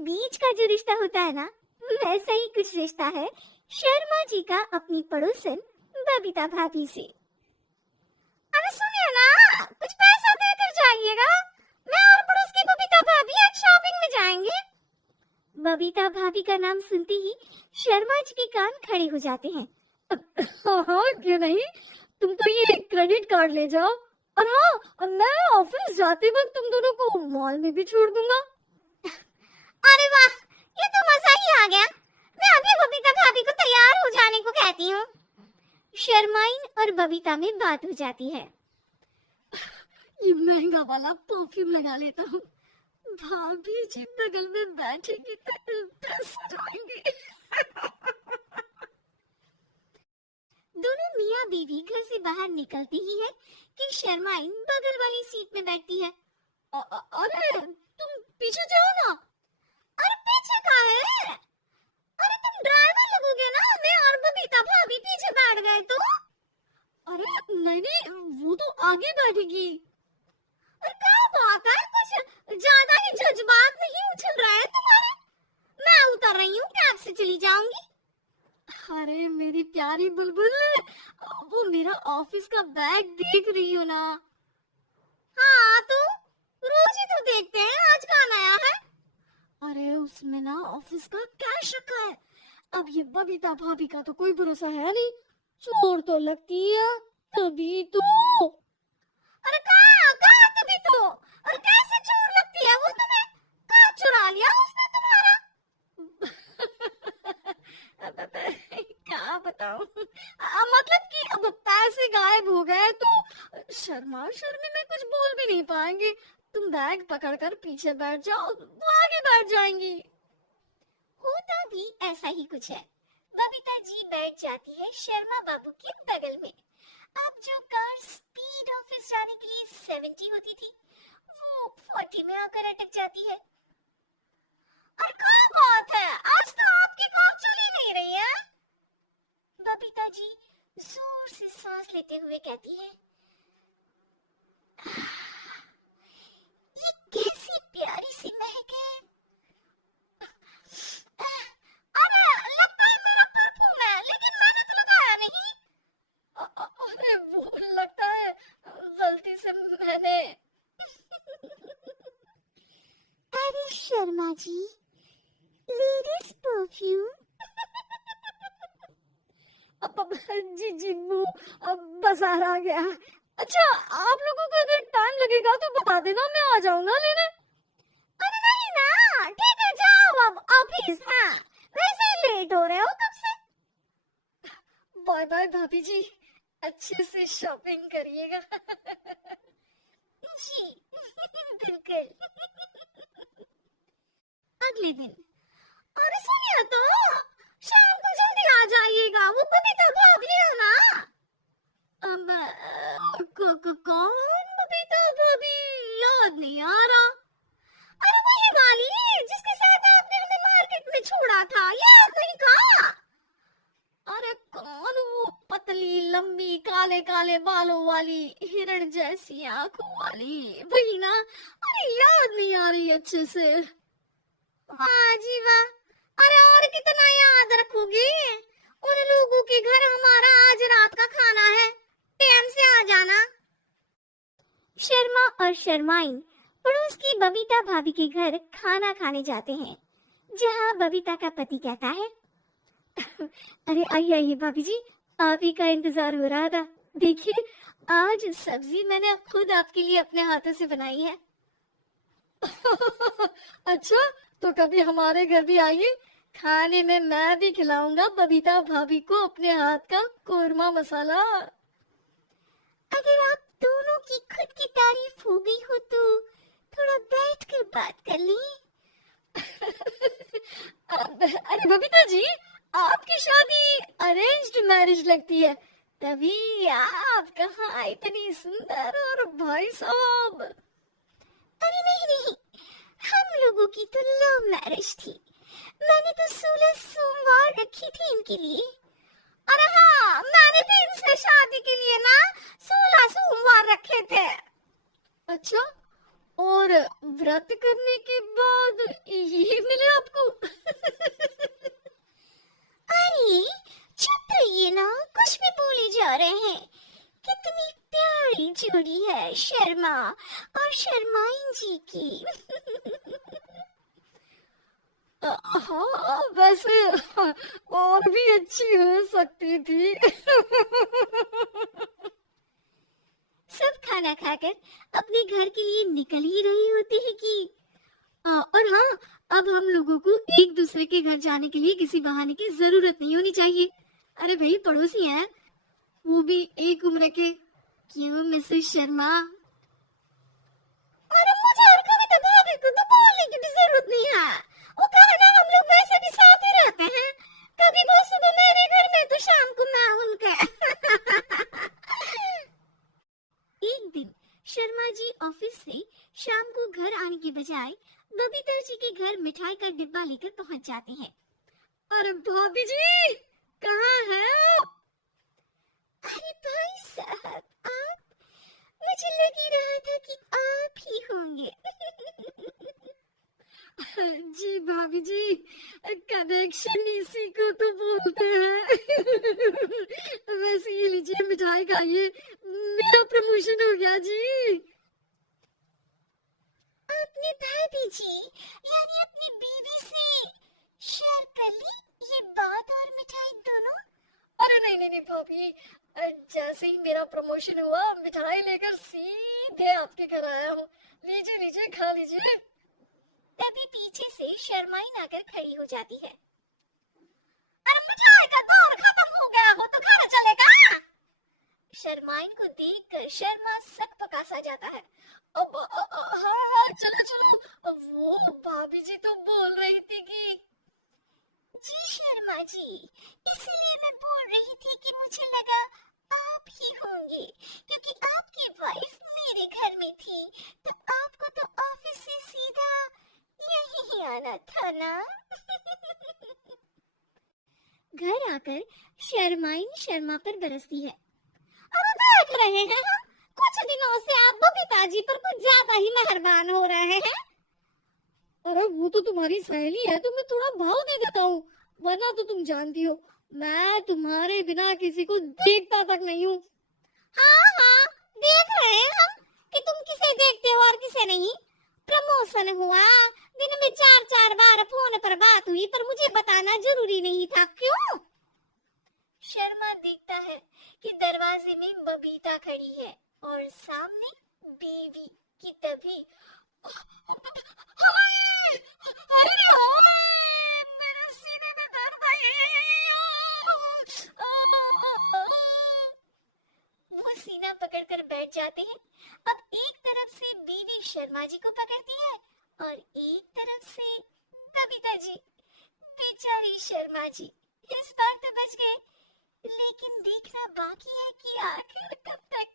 बीच का जो रिश्ता होता है ना, वैसा ही कुछ रिश्ता है शर्मा जी का अपनी पड़ोसन बबीता भाभी से। अरे सुनिए ना, कुछ पैसा देकर जाइएगा, मैं और पड़ोस की बबीता भाभी आज शॉपिंग में जाएंगे। बबीता भाभी का नाम सुनते ही शर्मा जी के कान खड़े हो जाते हैं। हाँ, क्यों नहीं, तुम तो ये क्रेडिट कार्ड ले जाओ, और हाँ, मैं ऑफिस जाते वक्त तुम दोनों को मॉल में भी छोड़ दूंगा। अरे वाह, ये तो मजा ही आ गया। मैं अभी बबीता भाभी को तैयार हो जाने को कहती हूँ। शर्माइन और बबीता में बात हो जाती है। ये महंगा वाला परफ्यूम लगा लेता हूँ, भाभी जी बगल में बैठेंगी तो इम्प्रेस हो जाएंगे। दोनों मियाँ बीवी घर से बाहर निकलती ही है कि शर्माइन बगल वाली सीट में बैठती है। अरे तुम पीछे जाओ ना। अरे पीछे कहाँ है? अरे तुम ड्राइवर लगोगे ना, मैं और बबीता भाभी पीछे बैठ गए तो। अरे नहीं नहीं, वो तो आगे बैठेगी। अरे क्या बात है, कुछ ज्यादा ही जज्बात नहीं उछल रहा है तुम्हारे? मैं उतर रही हूँ, कैब से चली जाऊंगी। अरे मेरी प्यारी बुलबुल, वो मेरा ऑफिस का बैग देख रही हो ना? हाँ तो रोज ही तो देखते हैं, आज का नया है। अरे उसमें ना ऑफिस का कैश रखा है। अब ये बबीता भाभी का तो कोई भरोसा है नहीं, चोर तो लगती है तभी तो। अरे कहाँ कहाँ तभी तो, और कैसे चोर लगती है वो तुम्हें? कहाँ चुरा लिया उसने तुम्हारा? क्या बताऊं, मतलब कि अब पैसे गायब हो गए तो शर्मा शर्मी में कुछ बोल भी नहीं पाएंगे। तुम बैग पकड़कर पीछे बैठ जाओ, वो आगे बैठ जाएंगी। होता भी ऐसा ही कुछ है। बबीता जी बैठ जाती है शर्मा बाबू के बगल में। अब जो कार स्पीड ऑफिस जाने के लिए 70 होती थी, वो 40 में आकर अटक जाती है। और क्या बात है, आज तो आपकी कार चल ही नहीं रही है। बबीता जी जोर से सांस लेते हुए कहती है, ये कैसी प्यारी सी महक है। अरे लगता है मेरा परफ्यूम है, लेकिन मैंने तो लगाया नहीं। अरे वो लगता है गलती से मैंने। अरे शर्मा जी, लेडीज परफ्यूम। जी जी, वो बाजार आ गया। अच्छा, आप लोगों को अगर टाइम लगेगा तो बता देना, मैं आ जाऊंगा लेने। अरे नहीं ना, ठीक है जाओ अब ऑफिस। हाँ, वैसे ही लेट हो रहे हो कब से। बाय बाय भाभी जी, अच्छे से शॉपिंग करिएगा। जी बिल्कुल। अगले दिन, अरे सुनिए तो, शाम को जल्दी आ जाइएगा, वो बबीता भाभी है ना? अब कौन बबीता भाभी? याद नहीं आ रहा। अरे वही वाली जिसके साथ आपने हमें मार्केट में छोड़ा था, याद नहीं था? अरे कौन वो पतली लंबी काले काले बालों वाली हिरण जैसी आंखों वाली, वही ना? अरे याद नहीं आ रही अच्छे से। वाह जी वाह, अरे और कितना याद रखोगी? उन लोगों के घर हमारा आज रात का खाना है, टाइम से आ जाना। शर्मा और शर्माइन पड़ोस की बबीता भाभी के घर खाना खाने जाते हैं, जहाँ बबीता का पति कहता है, अरे आइए आइए भाभी जी, आप ही का इंतजार हो रहा था। देखिए, आज सब्जी मैंने खुद आपके लिए अपने हाथों से बनाई है। अच्छा, तो कभी हमारे घर भी आइए, खाने में मैं भी खिलाऊंगा बबीता भाभी को अपने हाथ का कोरमा मसाला। अगर आप दोनों की खुद की तारीफ हो गई हो तो थोड़ा बैठकर बात कर लें। अरे बबीता जी, आपकी शादी अरेंज्ड मैरिज लगती है, तभी आप कहाँ इतनी सुंदर, और भाई साहब। अरे नहीं नहीं, हम लोगों की तो लव मैरिज थी, मैंने तो 16 सोमवार रखी थी इनके लिए। अरे हाँ, मैंने भी इनसे शादी के लिए ना 16 सोमवार रखे थे। अच्छा, और व्रत करने के बाद ये मिले आपको? अरे चुप रहिए ना, कुछ भी बोले जा रहे हैं। कितनी प्यारी जोड़ी है शर्मा और शर्माइन जी की। हाँ वैसे और भी अच्छी हो सकती थी। सब खाना खाकर अपने घर के लिए निकल ही रही होती है कि और हाँ, अब हम लोगों को एक दूसरे के घर जाने के लिए किसी बहाने की जरूरत नहीं होनी चाहिए। अरे भाई पड़ोसी हैं, वो भी एक उम्र के। क्यों मिसेस शर्मा? अरे मुझे और कभी तो भाभी को तो बोलने की भी जरूरत नहीं है। वो कहा ना, हम लोग वैसे भी साथ ही रहते हैं। कभी वो सुबह मेरे घर में तो शाम को मैं उनके। एक दिन शर्मा जी ऑफिस से शाम को घर आने के बजाय बबीता जी के घर मिठाई का डिब्बा लेकर पहुंच जाते हैं। अरे भाभी जी कहाँ हैं आप? अरे भाई साहब आप, मुझे लग ही रहा था कि आप ही होंगे। जी भाभी जी, कनेक्शन इसी को तो बोलते हैं। वैसे ये लीजिए मिठाई खाइए, मेरा प्रमोशन हो गया जी। अपनी भाभी जी यानी अपनी बीवी से शेयर कर ली ये बात और मिठाई दोनों? अरे नहीं नहीं नहीं भाभी, जैसे ही मेरा प्रमोशन हुआ मिठाई लेकर सीधे आपके घर आया हूँ। लीजिए लीजिए खा लीजिए। तभी पीछे से शर्माइन आकर खड़ी हो जाती है। अरे मिठाई का दौर खत्म हो गया हो तो खाना चलेगा? शर्माइन को देखकर शर्मा सक पकासा जाता है। अब हाँ चलो चलो। वो भाभी जी तो बोल रही थी कि जी शर्मा जी, इसलिए मैं बोल रही थी कि मुझे लगा आप ही होंगे, क्योंकि आपकी वाइफ मेरे घर में थी तो आपको तो ऑफिस से सीधा यहीं आना था ना। घर आकर शर्माइन शर्मा पर बरसती है। अब देख रहे हैं हम, कुछ दिनों से आप बबीता जी पर कुछ ज्यादा ही मेहरबान हो रहे हैं। अरे वो तो तुम्हारी सहेली है तो मैं थोड़ा भाव दे देता हूँ, वरना तो तुम जानती हो मैं तुम्हारे बिना किसी को देखता तक नहीं हूँ। हाँ हाँ देख रहे हैं हम कि तुम किसे देखते हो और किसे नहीं। प्रमोशन हुआ, दिन में 4-4 बार फोन पर बात हुई, पर मुझे बताना जरूरी नहीं था, क्यों? शर्मा देखता है कि दरवाजे में बबीता खड़ी है और सामने बीवी की। तभी मेरे सीने में दर्द वो सीना पकड़कर बैठ जाते हैं। अब एक तरफ से बीवी शर्मा जी को पकड़ती है और एक तरफ से बबीता जी। बेचारी शर्मा जी इस बार तो बच गए, लेकिन देखना बाकी है कि आखिर कब तक।